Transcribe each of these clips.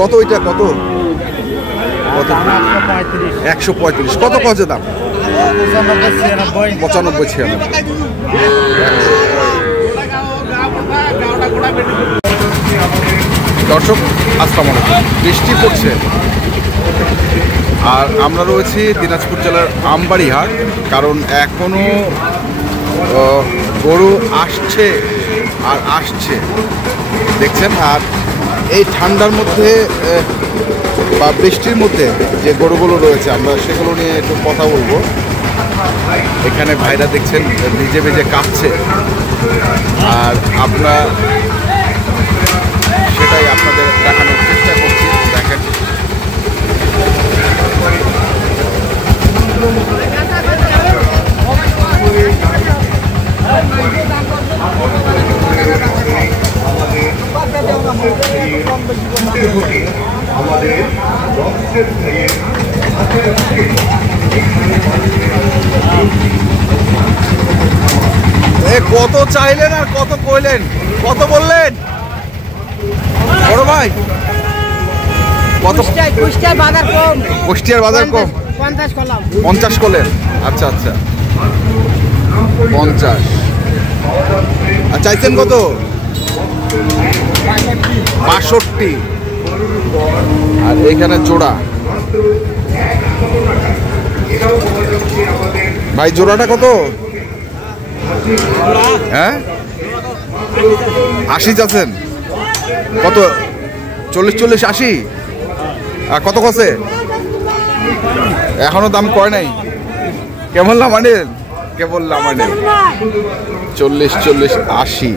কত এটা কত? 135। কত কজে দাম? 95-96। দর্শক আসসালামু আলাইকুম। বৃষ্টি পড়ছে আর আমরা রয়েছি দিনাজপুর জেলার আমবাড়ি হাট, কারণ এখনো গরু আসছে আর আসছে দেখছেন। আর এই ঠান্ডার মধ্যে বা বৃষ্টির মধ্যে যে গরুগুলো রয়েছে আমরা সেগুলো নিয়ে একটু কথা বলবো। এখানে ভাইরা দেখছেন ভিজে ভিজে কাঁপছে, আর আমরা সেটাই আপনাদের দেখানোর চেষ্টা করছি। দেখেন কত চাইলেন আর কত কইলেন, কত বললেন বড় ভাই? কত? কুষ্টিয়ার বাজার কম। কুষ্টিয়ার বাজার কম 50 করলেন। আচ্ছা আচ্ছা 50। আর চাইছেন কত? 62। আর এখানে জোড়া। ভাই জোড়াটা কত? হ্যাঁ 80 চাচ্ছেন? কত? 40-80। আর কত কছে? এখনো দাম কয় নাই। কেমন লামানেন? কেবল লামানেন 40-80।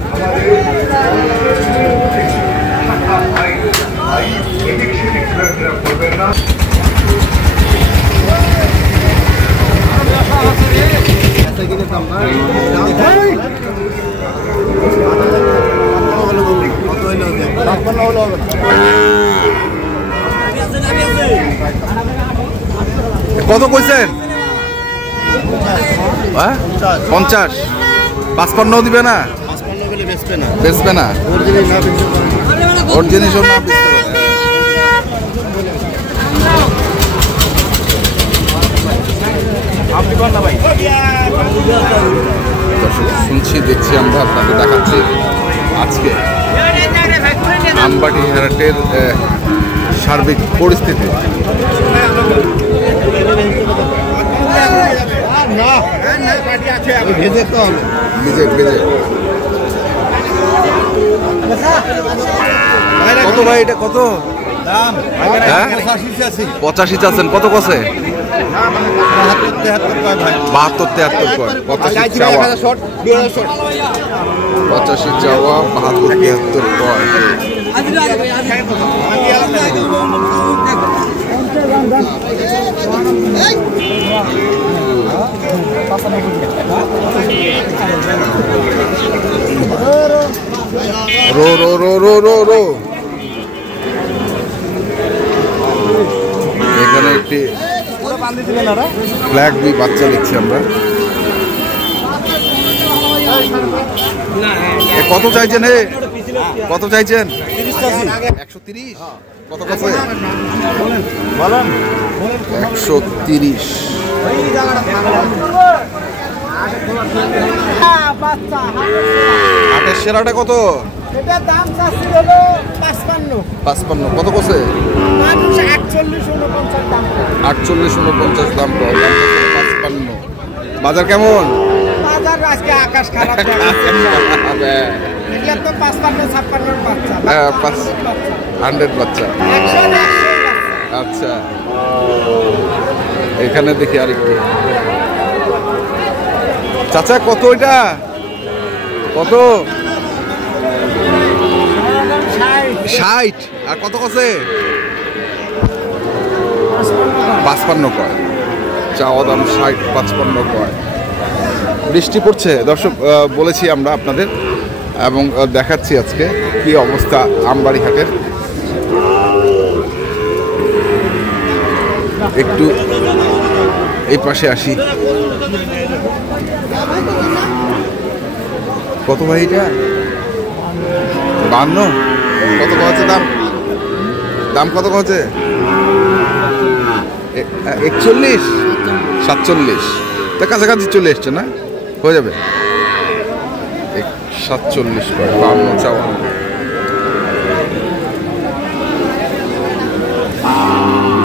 কত কইছেন? 50। 55 দিবে না? বেচবে না? ওর জিনিসও না বেচতে পারে। শুনছি দেখছি আমরা আপনাদের দেখাচ্ছি আজকে আমবাড়ি হাটের সার্বিক পরিস্থিতি। কত ভাই এটা কত? 85 চাচ্ছেন? কত কছে? 72-73 কয়। 85 চাওয়া 72-73 কয়। Row row row row row row. এখানে একটি ব্ল্যাক বি বাচ্চা দেখছি আমরা। কত চাইছেন? হে কত চাইছেন? 130। কত কত? 130। হাটের সেরাটা কত? 55। কত কছে? 48-49 দাম। 55। বাজার কেমন? বাজার আজকে আকাশ খারাপ। 100 বাচ্চা। আচ্ছা এখানে দেখি আরেকটু। চাচা কত এটা? কত? 60। আর কত কছে? 55 কয়। চাওয়া দাম 60-55 কয়। বৃষ্টি পড়ছে দর্শক, বলেছি আমরা আপনাদের, এবং দেখাচ্ছি আজকে কি অবস্থা আমবাড়ি হাটের। একটু এই পাশে আসি। কত ভাই এটা? 52। কত আছে দাম? দাম কত হচ্ছে? 41, 47, তা কাছাকাছি চলে এসছে না, হয়ে যাবে। 47 করে 52 চাওয়া।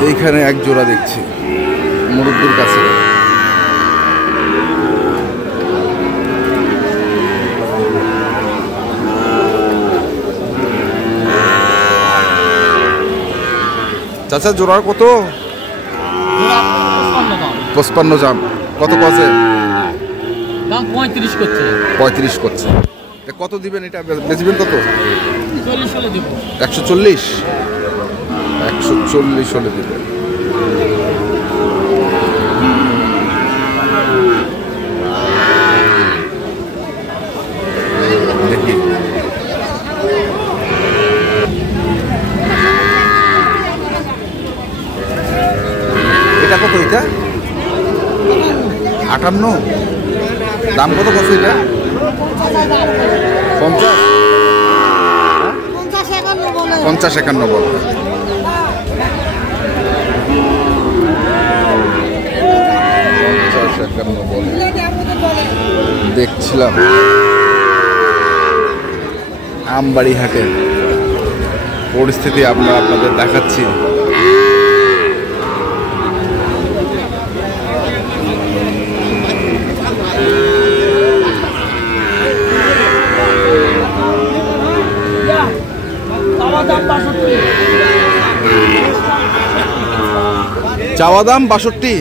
এইখানে এক জোড়া দেখছি মুরব্বির কাছে। চাচা জোড়ার কত? 55 দাম। কত কছে? দাম 35 করছে। 35 করছে। কত দিবেন এটা, বেচবেন কত? 40 হলে দেব। 140? 140 হলে দিবেন। দেখি এটা কত? এটা 58। দাম কত কত এটা? 50, 51 বল। দেখছিলাম আমবাড়ি হাটের পরিস্থিতি আপনাদের দেখাচ্ছি। চাওয়া দাম 62,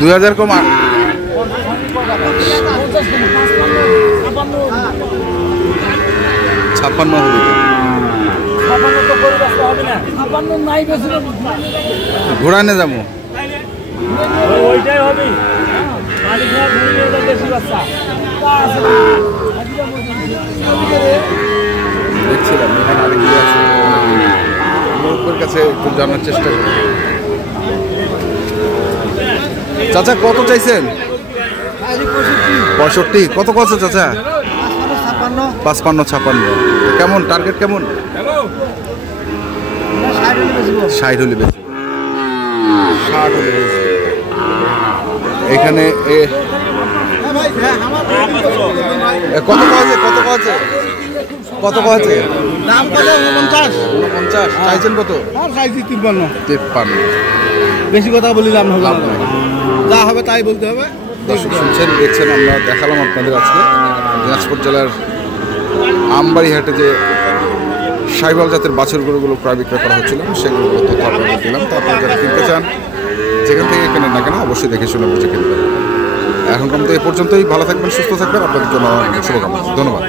2000 কম। 56 হবে। ঘোড়া নিয়ে যাবো। দেখছিলাম এখানে আরেকগুলো আছে, লোকের কাছে একটু জানার চেষ্টা করি। চাচা কত চাইছেন? 65। কত কত চাচা? 55, 56। কেমন টার্গেট কেমন? 60 হলে বেশি। 60 হলে বেশি। এখানে কত আছে? কত আছে? কত আছে? দাম কত? 49। চাইছেন কত? চাইছি 53। 53। বেশি কথা বলি লাভ হবে না, যা হবে তাই বলতে হবে। দর্শক শুনছেন, দেখছেন, আমরা দেখালাম আপনাদের আজকে দিনাজপুর জেলার আমবাড়ি হাটে যে সাইবাল জাতের বাছুর গরুগুলো প্রায় বিক্রয় করা হচ্ছিল, সেগুলো তথ্য আপনাদের দিলাম। তো আপনারা যারা কিনতে চান, যেখান থেকে কেনেন না কেন, অবশ্যই দেখে শুনে বুঝে কিনবেন। এখনকার মতো এই পর্যন্তই। ভালো থাকবেন, সুস্থ থাকবেন। আপনাদের জন্য শুভকামনা। ধন্যবাদ।